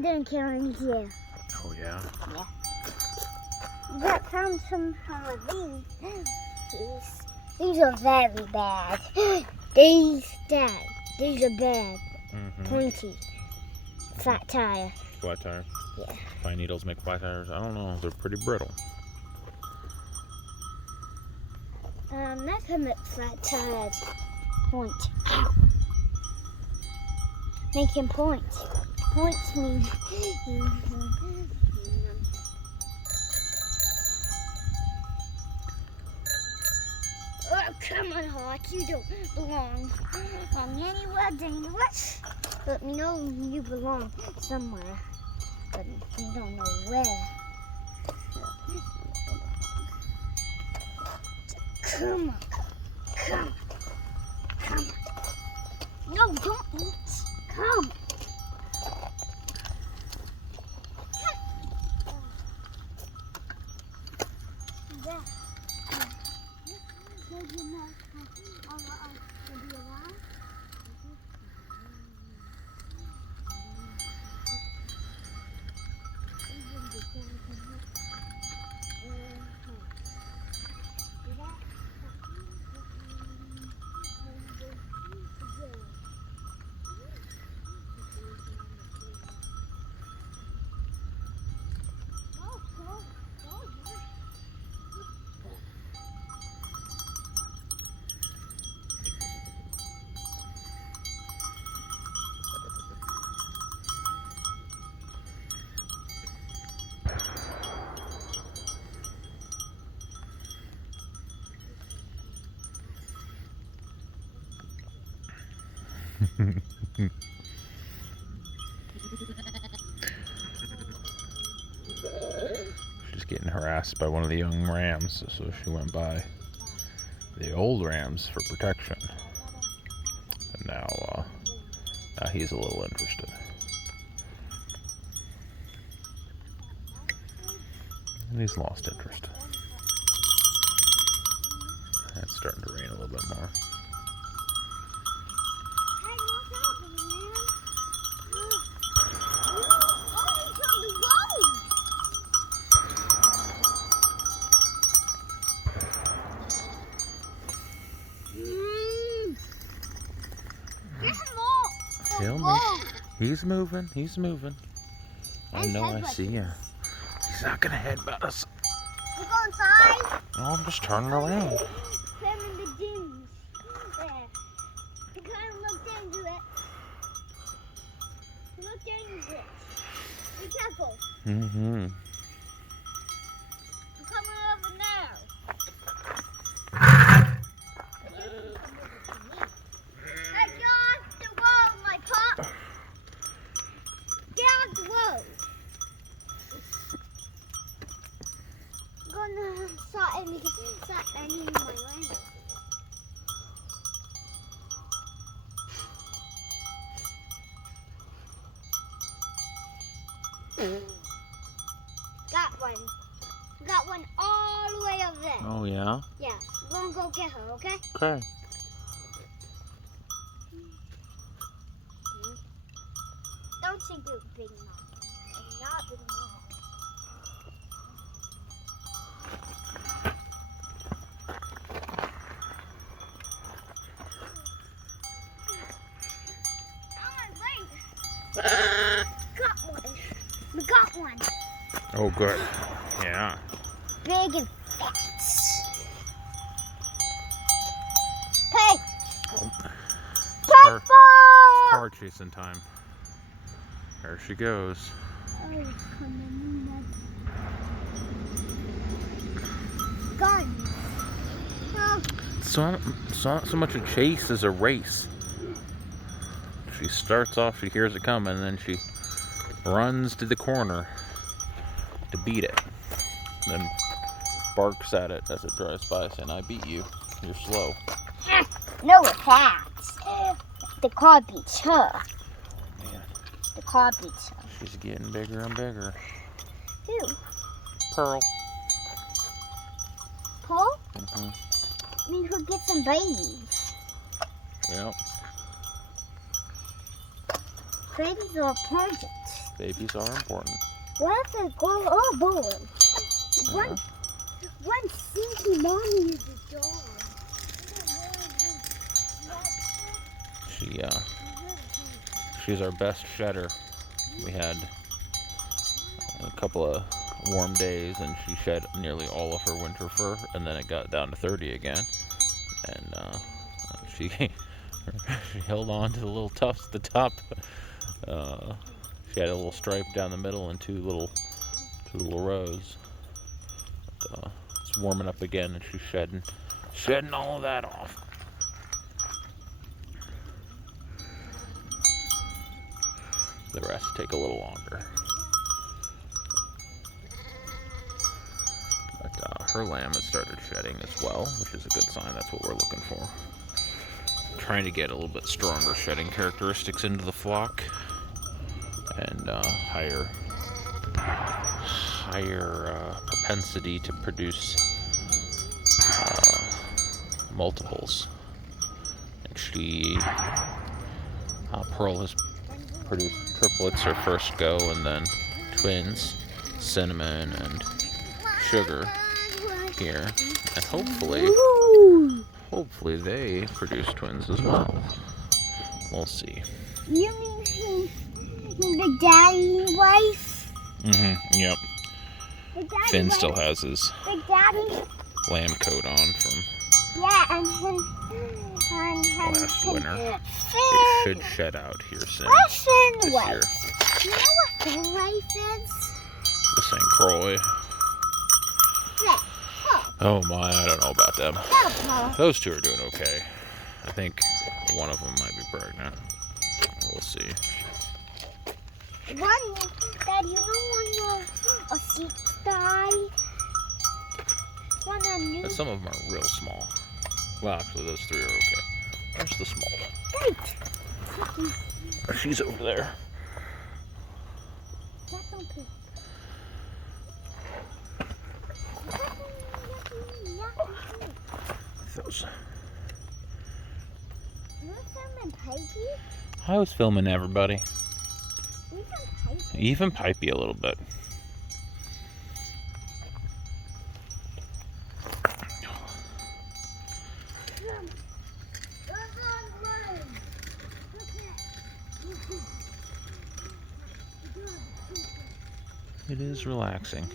I'm gonna kill him here. Oh, yeah? Yeah. You got found some of these. These are very bad. These are bad. Pointy. Flat tire. Flat tire? Yeah. Pine needles make flat tires? I don't know. They're pretty brittle. That's how much flat tires point. Making points. Points mean. Oh, come on, Hawk. You don't belong anywhere dangerous. Let me know you belong somewhere, but we don't know where. Come on. Come on. No, don't eat. Come. Yeah. No, you're not. Will be around. She's getting harassed by one of the young rams, so she went by the old rams for protection. And now he's a little interested. And he's lost interest. And it's starting to rain a little bit more. He's moving. He's moving. I know. I see you. He's not gonna headbutt us. You go inside. Oh, I'm just turning around. Climb in the dunes. There. You kind of look dangerous. You look dangerous. Be careful. Mm-hmm. I'm coming over now. Hey, get off the road, my pup. Get off the road. I'm gonna start ending my land. Got one. Got one all the way over there. Oh, yeah? Yeah. We're gonna go get her, okay? Okay. Don't think you're big enough. I'm not big enough. Got one. We got one. Oh, good. Yeah. Big and fat. Hey! Car, Purple! car chasing time. There she goes. Oh, come on. Gun. Oh. It's not so much a chase as a race. She starts off, she hears it coming, and then she runs to the corner to beat it. Then barks at it as it drives by, saying, "I beat you. You're slow." No, it can't. The car beats her. Man, The car beats her. she's getting bigger and bigger. Who? Pearl. Paul? Mm-hmm. I mean, who gets some babies? Yep. Babies are perfect. Babies are important. What if they grow all boy? Yeah. One stinky mommy is a dog. She's our best shedder. We had a couple of warm days and she shed nearly all of her winter fur, and then it got down to 30 again. And she she held on to the little tufts at the top. She had a little stripe down the middle and two little rows. But, it's warming up again, and she's shedding all of that off. The rest take a little longer. But her lamb has started shedding as well, which is a good sign. That's what we're looking for. Trying to get a little bit stronger shedding characteristics into the flock, and higher propensity to produce multiples. And Pearl has produced triplets her first go, and then twins, Cinnamon and Sugar here, and hopefully they produce twins as well. We'll see. You mean the daddy wife? Yep. Finn still has his lamb coat on from last winter. It should shed out here soon. What's Finn's this wife? year. You know what Finn's wife is? The St. Croix. Yeah. Oh my, I don't know about them. Oh. Those two are doing okay. I think one of them might be pregnant. We'll see. One, Dad, you know when a sheep died? But some of them are real small. Well, actually, those three are okay. There's the small one. Right. Oh, she's over there. Those. I was filming everybody. Even Pipey a little bit. It is relaxing.